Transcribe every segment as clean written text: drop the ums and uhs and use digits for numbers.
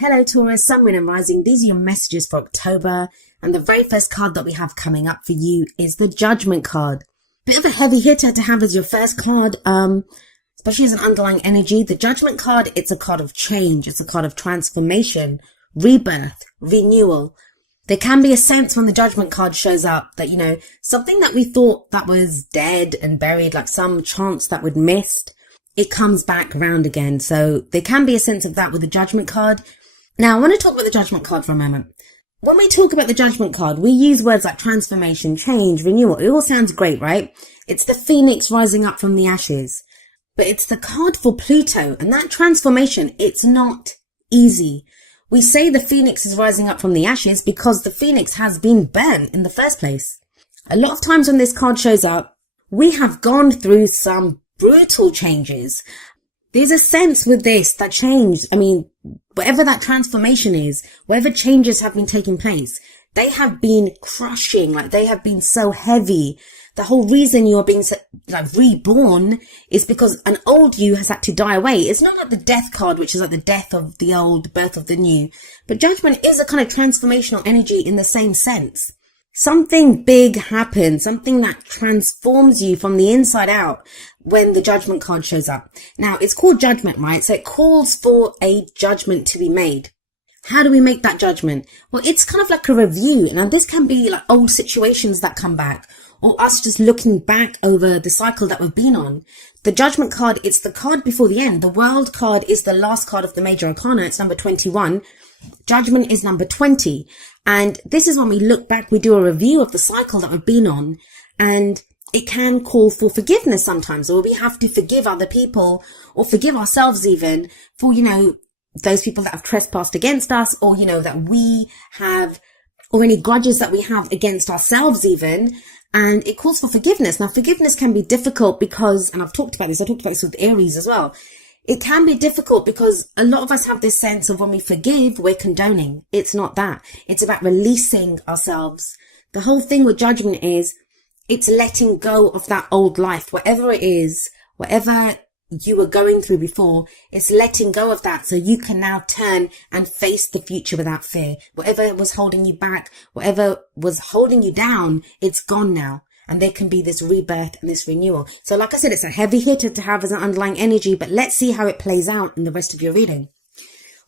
Hello Taurus, Sun, Moon and Rising. These are your messages for October. And the very first card that we have coming up for you is the Judgment card. Bit of a heavy hitter to have as your first card, especially as an underlying energy. The Judgment card, it's a card of change. It's a card of transformation, rebirth, renewal. There can be a sense when the Judgment card shows up that, something that we thought that was dead and buried, like some chance that we'd missed, it comes back around again. So there can be a sense of that with the Judgment card. Now, I want to talk about the Judgment card for a moment. When we talk about the Judgment card, we use words like transformation, change, renewal. It all sounds great, right? It's the phoenix rising up from the ashes. But it's the card for Pluto, and that transformation, it's not easy. We say the phoenix is rising up from the ashes because the phoenix has been burnt in the first place. A lot of times when this card shows up, we have gone through some brutal changes. There's a sense with this that change, whatever that transformation is, whatever changes have been taking place, they have been crushing, they have been so heavy. The whole reason you're being reborn is because an old you has had to die away. It's not like the death card, which is like the death of the old, birth of the new. But Judgment is a kind of transformational energy in the same sense. Something big happens, something that transforms you from the inside out when the Judgment card shows up. Now, it's called Judgment, right? So it calls for a judgment to be made. How do we make that judgment? Well, it's kind of like a review. Now, this can be like old situations that come back, or us just looking back over the cycle that we've been on. The Judgment card, it's the card before the end. The World card is the last card of the major arcana. It's number 21. Judgment is number 20. And this is when we look back, we do a review of the cycle that we've been on, and it can call for forgiveness sometimes, or we have to forgive other people or forgive ourselves even for, those people that have trespassed against us, or, that we have, or any grudges that we have against ourselves even. And it calls for forgiveness. Now, forgiveness can be difficult because, and I talked about this with Aries as well. It can be difficult because a lot of us have this sense of when we forgive, we're condoning. It's not that. It's about releasing ourselves. The whole thing with Judgment is it's letting go of that old life, whatever it is, whatever you were going through before, it's letting go of that so you can now turn and face the future without fear. Whatever was holding you back, whatever was holding you down, it's gone now. And there can be this rebirth and this renewal. So like I said, it's a heavy hitter to have as an underlying energy, but let's see how it plays out in the rest of your reading.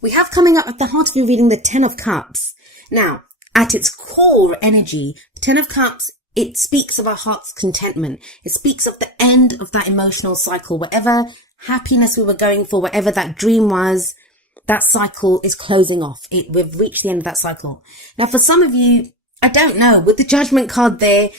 We have coming up at the heart of your reading the Ten of Cups. Now, at its core energy, the Ten of Cups, it speaks of our heart's contentment. It speaks of the end of that emotional cycle. Whatever happiness we were going for, whatever that dream was, that cycle is closing off. We've reached the end of that cycle. Now, for some of you, I don't know, with the Judgment card there,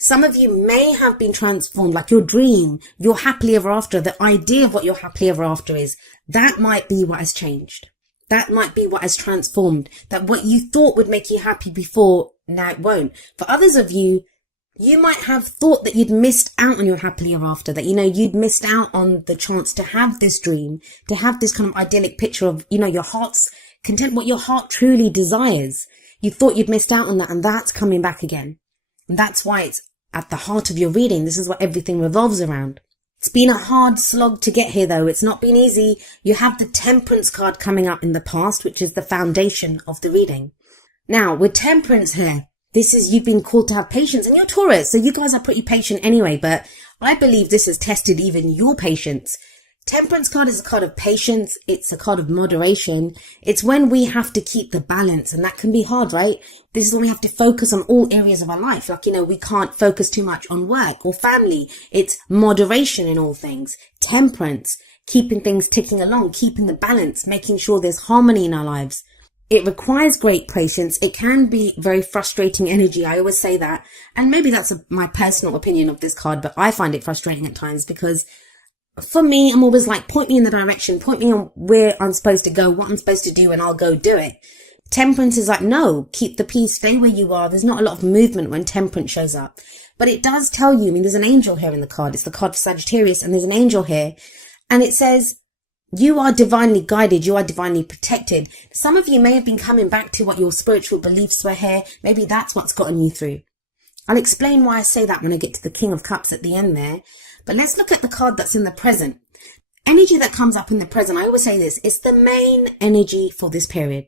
some of you may have been transformed, like your dream, your happily ever after, the idea of what your happily ever after is. That might be what has changed. That might be what has transformed. That what you thought would make you happy before, now it won't. For others of you, you might have thought that you'd missed out on your happily ever after, that, you'd missed out on the chance to have this dream, to have this kind of idyllic picture of, your heart's content, what your heart truly desires. You thought you'd missed out on that, and that's coming back again. And that's why it's at the heart of your reading. This is what everything revolves around. It's been a hard slog to get here, though. It's not been easy. You have the Temperance card coming up in the past, which is the foundation of the reading. Now, with Temperance here, this is you've been called to have patience, and you're Taurus, so you guys are pretty patient anyway, but I believe this has tested even your patience. Temperance card is a card of patience. It's a card of moderation. It's when we have to keep the balance, and that can be hard, right? This is when we have to focus on all areas of our life. We can't focus too much on work or family. It's moderation in all things. Temperance, keeping things ticking along, keeping the balance, making sure there's harmony in our lives. It requires great patience. It can be very frustrating energy. I always say that. And maybe that's my personal opinion of this card, but I find it frustrating at times because for me, I'm always like, point me in the direction, point me on where I'm supposed to go, what I'm supposed to do, and I'll go do it. Temperance is like, no, keep the peace, stay where you are. There's not a lot of movement when Temperance shows up. But it does tell you, there's an angel here in the card. It's the card for Sagittarius, and there's an angel here. And it says, you are divinely guided. You are divinely protected. Some of you may have been coming back to what your spiritual beliefs were here. Maybe that's what's gotten you through. I'll explain why I say that when I get to the King of Cups at the end there. But let's look at the card that's in the present. energy that comes up in the present, I always say this, it's the main energy for this period.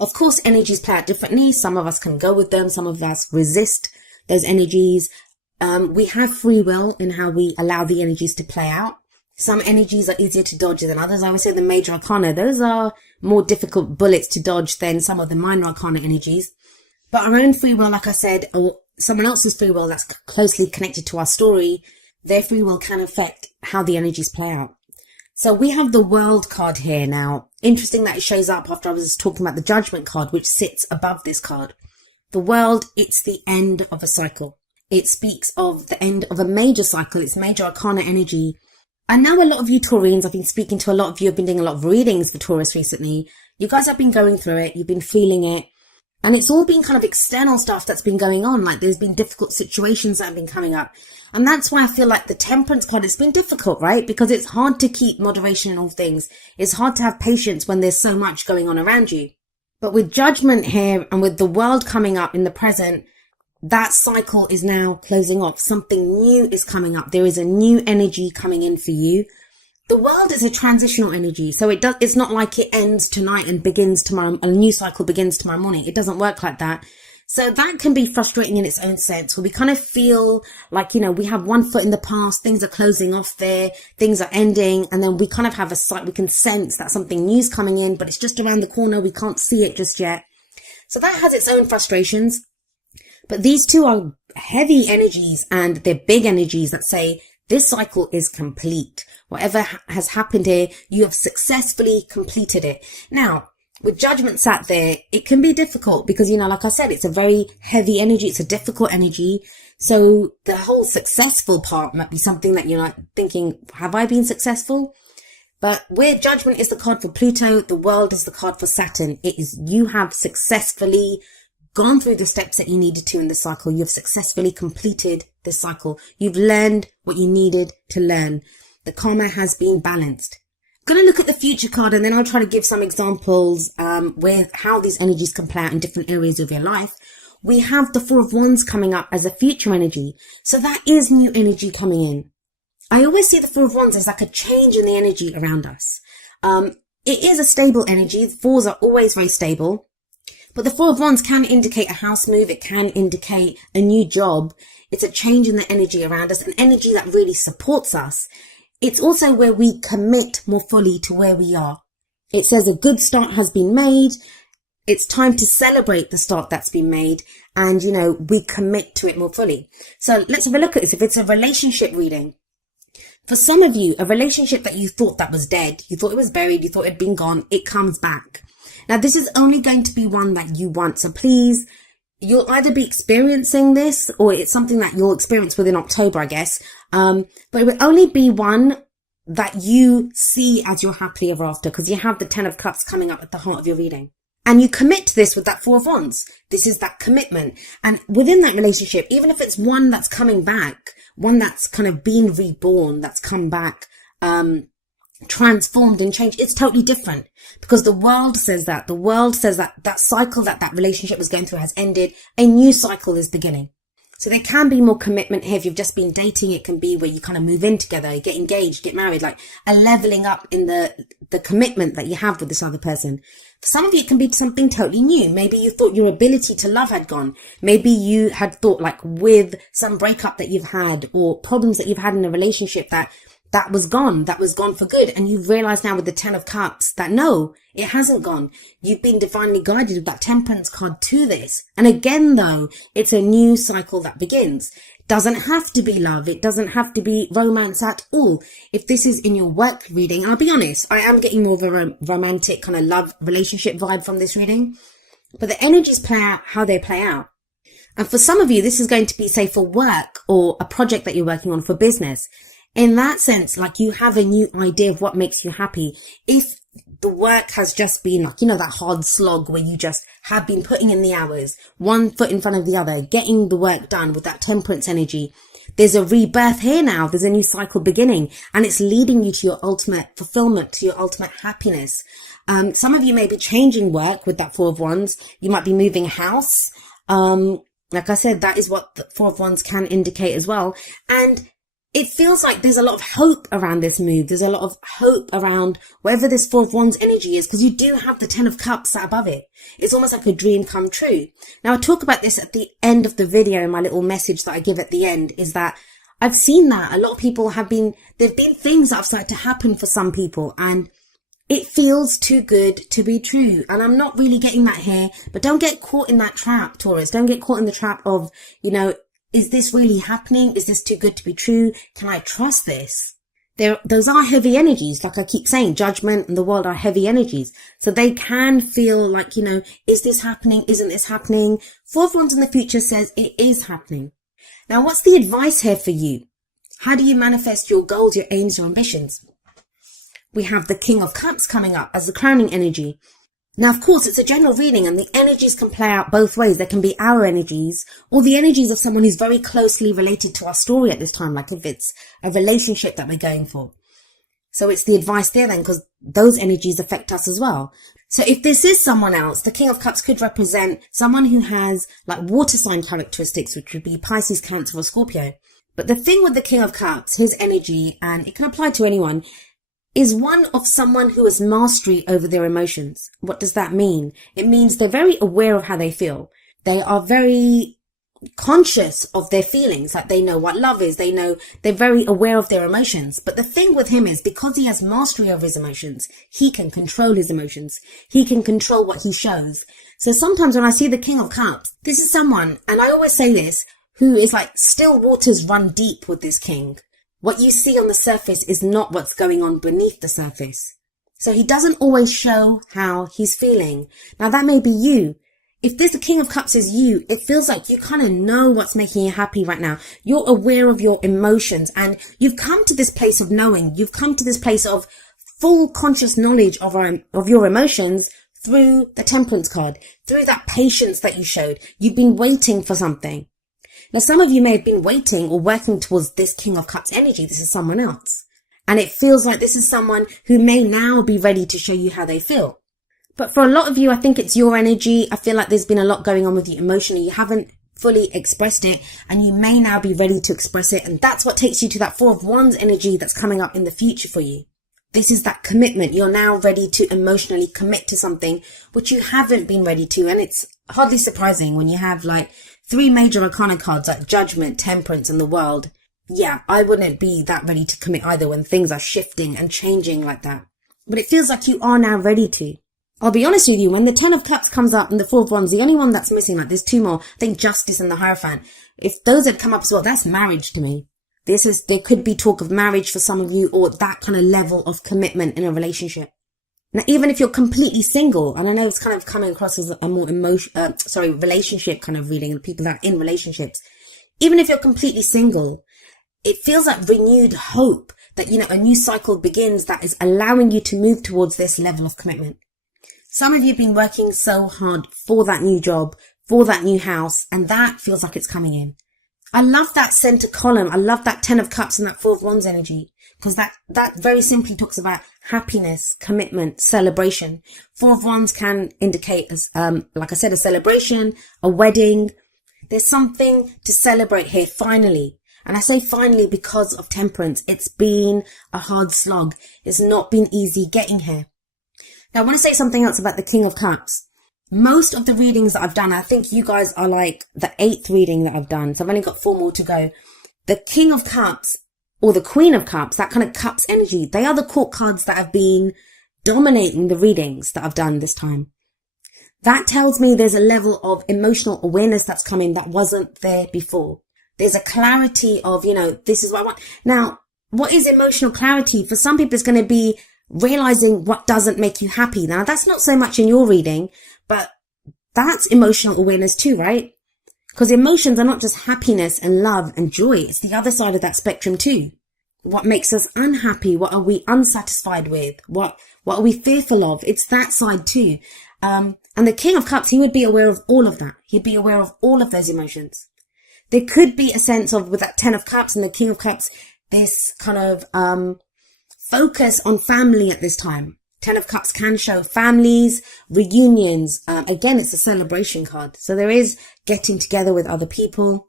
Of course, energies play out differently. Some of us can go with them. Some of us resist those energies. We have free will in how we allow the energies to play out. Some energies are easier to dodge than others. I would say the major arcana, those are more difficult bullets to dodge than some of the minor arcana energies. But our own free will, like I said, or someone else's free will that's closely connected to our story, their free will can affect how the energies play out. So we have the World card here now. Interesting that it shows up after I was talking about the Judgment card, which sits above this card. The World, it's the end of a cycle. It speaks of the end of a major cycle. It's major arcana energy. I know a lot of you Taurians, I've been speaking to a lot of you, I've been doing a lot of readings for Taurus recently. You guys have been going through it. You've been feeling it. And it's all been kind of external stuff that's been going on. Like there's been difficult situations that have been coming up. And that's why I feel like the Temperance card, it's been difficult, right? Because it's hard to keep moderation in all things. It's hard to have patience when there's so much going on around you. But with Judgment here and with the World coming up in the present, that cycle is now closing off. Something new is coming up. There is a new energy coming in for you. The World is a transitional energy. So it's not like it ends tonight and begins tomorrow. A new cycle begins tomorrow morning. It doesn't work like that. So that can be frustrating in its own sense, where we kind of feel like, we have one foot in the past, things are closing off there, things are ending, and then we kind of have we can sense that something new's coming in, but it's just around the corner. We can't see it just yet. So that has its own frustrations. But these two are heavy energies, and they're big energies that say this cycle is complete. Whatever has happened here, you have successfully completed it. Now, with Judgment sat there, it can be difficult because, like I said, it's a very heavy energy. It's a difficult energy. So the whole successful part might be something that you're like thinking, have I been successful? But where Judgment is the card for Pluto, the World is the card for Saturn. It is, you have successfully gone through the steps that you needed to in the cycle. You've successfully completed this cycle. You've learned what you needed to learn. The karma has been balanced. I'm going to look at the future card, and then I'll try to give some examples with how these energies can play out in different areas of your life. We have the Four of Wands coming up as a future energy. So that is new energy coming in. I always see the Four of Wands as like a change in the energy around us. It is a stable energy. The fours are always very stable. But the Four of Wands can indicate a house move. It can indicate a new job. It's a change in the energy around us, an energy that really supports us. It's also where we commit more fully to where we are. It says a good start has been made. It's time to celebrate the start that's been made. And, we commit to it more fully. So let's have a look at this. If it's a relationship reading, for some of you, a relationship that you thought that was dead, you thought it was buried, you thought it had been gone, it comes back. Now, this is only going to be one that you want. So please, you'll either be experiencing this or it's something that you'll experience within October, I guess. But it will only be one that you see as your happily ever after, because you have the Ten of Cups coming up at the heart of your reading. And you commit to this with that Four of Wands. This is that commitment. And within that relationship, even if it's one that's coming back, one that's kind of been reborn, that's come back, transformed and changed, it's totally different, because the World says that. The World says that that cycle that relationship was going through has ended. A new cycle is beginning. So there can be more commitment here. If you've just been dating, it can be where you kind of move in together, get engaged, get married, like a leveling up in the commitment that you have with this other person. For some of you, it can be something totally new. Maybe you thought your ability to love had gone. Maybe you had thought, like, with some breakup that you've had or problems that you've had in a relationship, that was gone for good. And you've realized now with the Ten of Cups that no, it hasn't gone. You've been divinely guided with that Temperance card to this. And again, though, it's a new cycle that begins. Doesn't have to be love. It doesn't have to be romance at all. If this is in your work reading, I'll be honest, I am getting more of a romantic kind of love relationship vibe from this reading. But the energies play out how they play out. And for some of you, this is going to be, say, for work or a project that you're working on for business. In that sense, like, you have a new idea of what makes you happy. If the work has just been like, that hard slog where you just have been putting in the hours, one foot in front of the other, getting the work done with that Temperance energy, there's a rebirth here now. There's a new cycle beginning, and it's leading you to your ultimate fulfillment, to your ultimate happiness. Some of you may be changing work with that Four of Wands. You might be moving house. Like I said, that is what the Four of Wands can indicate as well. And it feels like there's a lot of hope around this move. There's a lot of hope around wherever this Four of Wands energy is, because you do have the Ten of Cups sat above it. It's almost like a dream come true. Now, I talk about this at the end of the video. My little message that I give at the end is that I've seen that a lot of people there've been things that have started to happen for some people, and it feels too good to be true. And I'm not really getting that here, but don't get caught in that trap, Taurus. Don't get caught in the trap of, is this really happening? Is this too good to be true? Can I trust this? Those are heavy energies. Like I keep saying, judgment and the world are heavy energies. So they can feel like, is this happening? Isn't this happening? Four of Wands in the future says it is happening. Now, what's the advice here for you? How do you manifest your goals, your aims, your ambitions? We have the King of Cups coming up as the crowning energy. Now, of course, it's a general reading and the energies can play out both ways. There can be our energies or the energies of someone who's very closely related to our story at this time, like if it's a relationship that we're going for. So it's the advice there then, because those energies affect us as well. So if this is someone else, the King of Cups could represent someone who has like water sign characteristics, which would be Pisces, Cancer, or Scorpio. But the thing with the King of Cups, his energy, and it can apply to anyone, is one of someone who has mastery over their emotions. What does that mean? It means they're very aware of how they feel. They are very conscious of their feelings, like they know what love is. They're very aware of their emotions. But the thing with him is because he has mastery over his emotions, he can control his emotions. He can control what he shows. So sometimes when I see the King of Cups, this is someone, and I always say this, who is like still waters run deep with this king. What you see on the surface is not what's going on beneath the surface. So he doesn't always show how he's feeling. Now that may be you. If the King of Cups is you, it feels like you kind of know what's making you happy right now. You're aware of your emotions and you've come to this place of knowing. You've come to this place of full conscious knowledge of your emotions through the Temperance card, through that patience that you showed. You've been waiting for something. Now, some of you may have been waiting or working towards this King of Cups energy. This is someone else. And it feels like this is someone who may now be ready to show you how they feel. But for a lot of you, I think it's your energy. I feel like there's been a lot going on with you emotionally. You haven't fully expressed it and you may now be ready to express it. And that's what takes you to that Four of Wands energy that's coming up in the future for you. This is that commitment. You're now ready to emotionally commit to something which you haven't been ready to. And it's hardly surprising when you have like 3 major arcana cards like Judgment, Temperance, and the World. Yeah, I wouldn't be that ready to commit either when things are shifting and changing like that. But it feels like you are now ready to. I'll be honest with you, when the Ten of Cups comes up and the Four of Wands, the only one that's missing, like there's 2 more, I think Justice and the Hierophant. If those had come up as well, that's marriage to me. There could be talk of marriage for some of you or that kind of level of commitment in a relationship. Now, even if you're completely single, and I know it's kind of coming across as a more relationship kind of reading, the people that are in relationships, even if you're completely single, it feels like renewed hope that, a new cycle begins that is allowing you to move towards this level of commitment. Some of you have been working so hard for that new job, for that new house, and that feels like it's coming in. I love that center column. I love that 10 of Cups and that 4 of Wands energy, because that very simply talks about happiness, commitment, celebration. 4 of Wands can indicate, as like I said, a celebration, a wedding. There's something to celebrate here, finally. And I say finally because of Temperance. It's been a hard slog. It's not been easy getting here. Now, I want to say something else about the King of Cups. Most of the readings that I've done, I think you guys are like the 8th reading that I've done. So I've only got 4 more to go. The King of Cups or the Queen of Cups, that kind of Cups energy, they are the court cards that have been dominating the readings that I've done this time. That tells me there's a level of emotional awareness that's coming that wasn't there before. There's a clarity of, this is what I want. Now, what is emotional clarity? For some people, it's going to be realizing what doesn't make you happy. Now, that's not so much in your reading, but that's emotional awareness too, right? Because emotions are not just happiness and love and joy. It's the other side of that spectrum too. What makes us unhappy? What are we unsatisfied with? What are we fearful of? It's that side too. And the King of Cups, he would be aware of all of that. He'd be aware of all of those emotions. There could be a sense of, with that 10 of Cups and the King of Cups, this kind of focus on family at this time. 10 of Cups can show families, reunions. Again, it's a celebration card. So there is getting together with other people.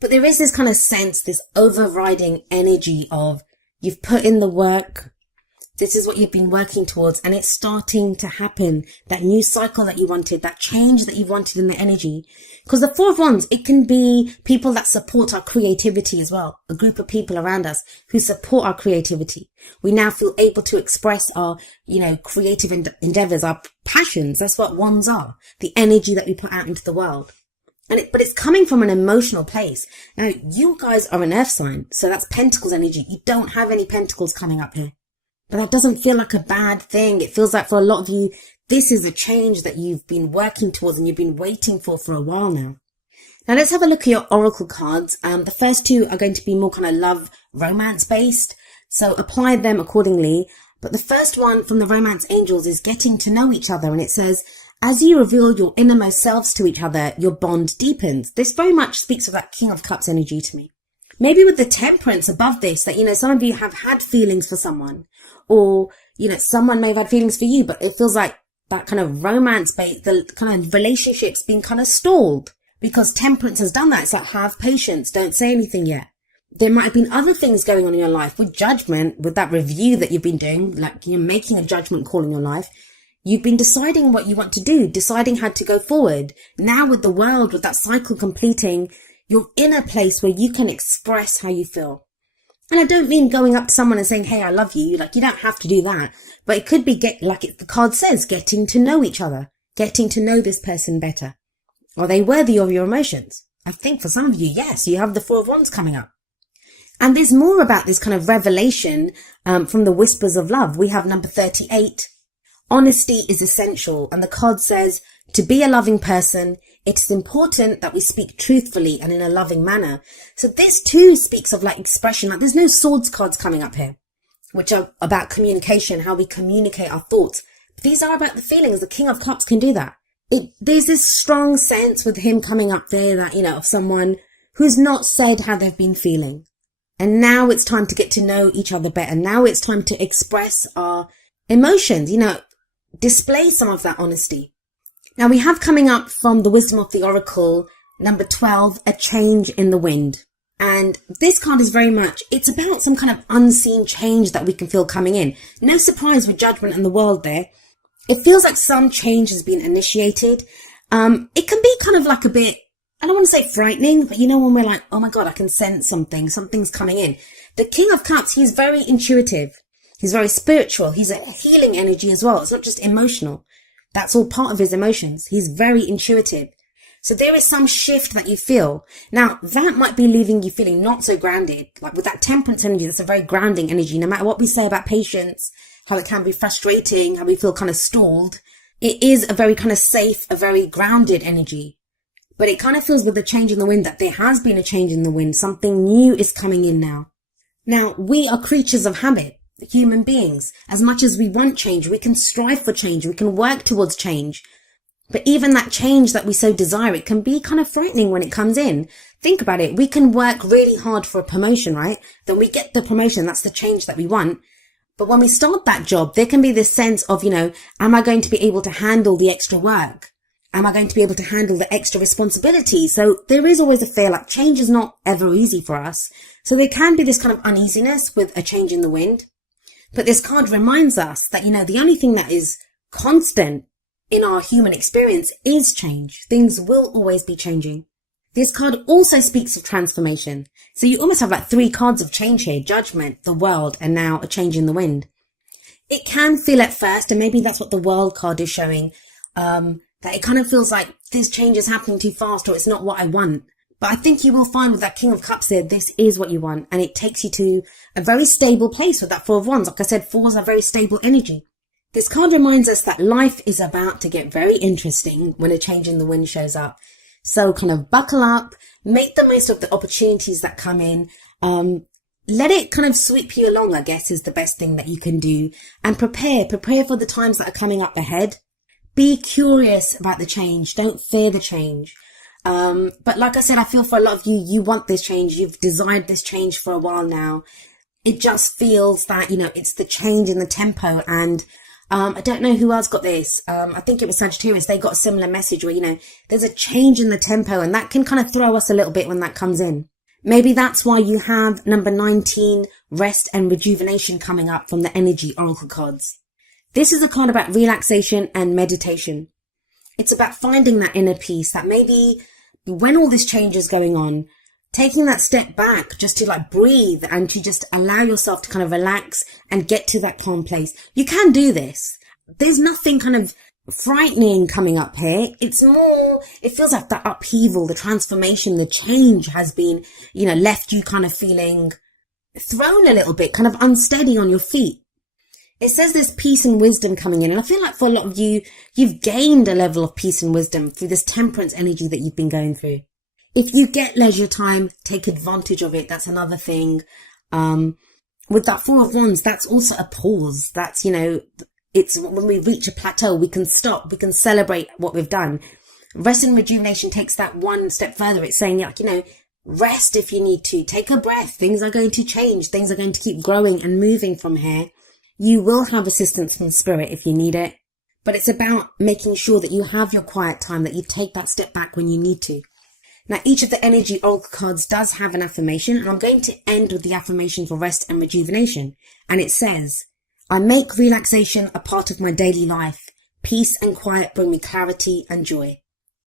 But there is this kind of sense, this overriding energy of you've put in the work. This is what you've been working towards, and it's starting to happen. That new cycle that you wanted, that change that you wanted in the energy. Because the Four of Wands, it can be people that support our creativity as well. A group of people around us who support our creativity. We now feel able to express our, creative endeavors, our passions. That's what wands are. The energy that we put out into the world. But it's coming from an emotional place. Now, you guys are an earth sign, so that's Pentacles energy. You don't have any Pentacles coming up here. But that doesn't feel like a bad thing. It feels like for a lot of you, this is a change that you've been working towards and you've been waiting for a while now. Now let's have a look at your oracle cards. The first two are going to be more kind of love, romance based. So apply them accordingly. But the first one from the romance angels is getting to know each other. And it says, as you reveal your innermost selves to each other, your bond deepens. This very much speaks of that King of Cups energy to me. Maybe with the Temperance above this, that, some of you have had feelings for someone. Or, someone may have had feelings for you, but it feels like that kind of romance bait, the kind of relationship's been kind of stalled because Temperance has done that. It's like, have patience, don't say anything yet. There might have been other things going on in your life with Judgment, with that review that you've been doing, like you're making a judgment call in your life. You've been deciding what you want to do, deciding how to go forward. Now with the World, with that cycle completing, you're in a place where you can express how you feel. And I don't mean going up to someone and saying, hey, I love you. Like, you don't have to do that. But it could be the card says, getting to know each other, getting to know this person better. Are they worthy of your emotions? I think for some of you, yes, you have the Four of Wands coming up. And there's more about this kind of revelation from the Whispers of Love. We have number 38. Honesty is essential. And the card says, to be a loving person, it is important that we speak truthfully and in a loving manner. So this too speaks of expression. There's no swords cards coming up here, which are about communication, how we communicate our thoughts. But these are about the feelings. The King of Cups can do that. There's this strong sense with him coming up there that, of someone who's not said how they've been feeling. And now it's time to get to know each other better. Now it's time to express our emotions, display some of that honesty. Now we have coming up from the Wisdom of the Oracle, number 12, a change in the wind. And this card is very much, it's about some kind of unseen change that we can feel coming in. No surprise with Judgment and the World there. It feels like some change has been initiated. It can be kind of like a bit, I don't want to say frightening, but when we're like, oh my God, I can sense something's coming in. The King of Cups, he's very intuitive. He's very spiritual. He's a healing energy as well. It's not just emotional. That's all part of his emotions. He's very intuitive. So there is some shift that you feel. Now, that might be leaving you feeling not so grounded. Like with that Temperance energy, that's a very grounding energy. No matter what we say about patience, how it can be frustrating, how we feel kind of stalled, it is a very kind of safe, a very grounded energy. But it kind of feels with the change in the wind that there has been a change in the wind. Something new is coming in now. Now, we are creatures of habit. Human beings. As much as we want change, we can strive for change, we can work towards change. But even that change that we so desire, it can be kind of frightening when it comes in. Think about it. We can work really hard for a promotion, right? Then we get the promotion. That's the change that we want. But when we start that job, there can be this sense of, am I going to be able to handle the extra work? Am I going to be able to handle the extra responsibility? So there is always a fear, like change is not ever easy for us. So there can be this kind of uneasiness with a change in the wind. But this card reminds us that, the only thing that is constant in our human experience is change. Things will always be changing. This card also speaks of transformation. So you almost have 3 cards of change here: Judgment, the World, and now a change in the wind. It can feel at first, and maybe that's what the World card is showing, that it kind of feels like this change is happening too fast, or it's not what I want. But I think you will find with that King of Cups there, this is what you want. And it takes you to a very stable place with that Four of Wands. Like I said, fours are very stable energy. This card reminds us that life is about to get very interesting when a change in the wind shows up. So kind of buckle up, make the most of the opportunities that come in. Let it kind of sweep you along, I guess, is the best thing that you can do. And prepare for the times that are coming up ahead. Be curious about the change. Don't fear the change. But like I said, I feel for a lot of you, you want this change. You've desired this change for a while now. It just feels that, it's the change in the tempo, and I don't know who else got this. I think it was Sagittarius. They got a similar message where, there's a change in the tempo, and that can kind of throw us a little bit when that comes in. Maybe that's why you have number 19, rest and rejuvenation, coming up from the energy oracle cards. This is a card about relaxation and meditation. It's about finding that inner peace, that maybe when all this change is going on, taking that step back just to breathe and to just allow yourself to kind of relax and get to that calm place. You can do this. There's nothing kind of frightening coming up here. It's more, it feels like the upheaval, the transformation, the change has been, left you kind of feeling thrown a little bit, kind of unsteady on your feet. It says there's peace and wisdom coming in. And I feel like for a lot of you, you've gained a level of peace and wisdom through this temperance energy that you've been going through. If you get leisure time, take advantage of it. That's another thing. With that Four of Wands, that's also a pause. That's, it's when we reach a plateau, we can stop, we can celebrate what we've done. Rest and rejuvenation takes that one step further. It's saying, rest if you need to. Take a breath. Things are going to change. Things are going to keep growing and moving from here. You will have assistance from spirit if you need it. But it's about making sure that you have your quiet time, that you take that step back when you need to. Now, each of the energy oracle cards does have an affirmation, and I'm going to end with the affirmation for rest and rejuvenation. And it says, I make relaxation a part of my daily life. Peace and quiet bring me clarity and joy.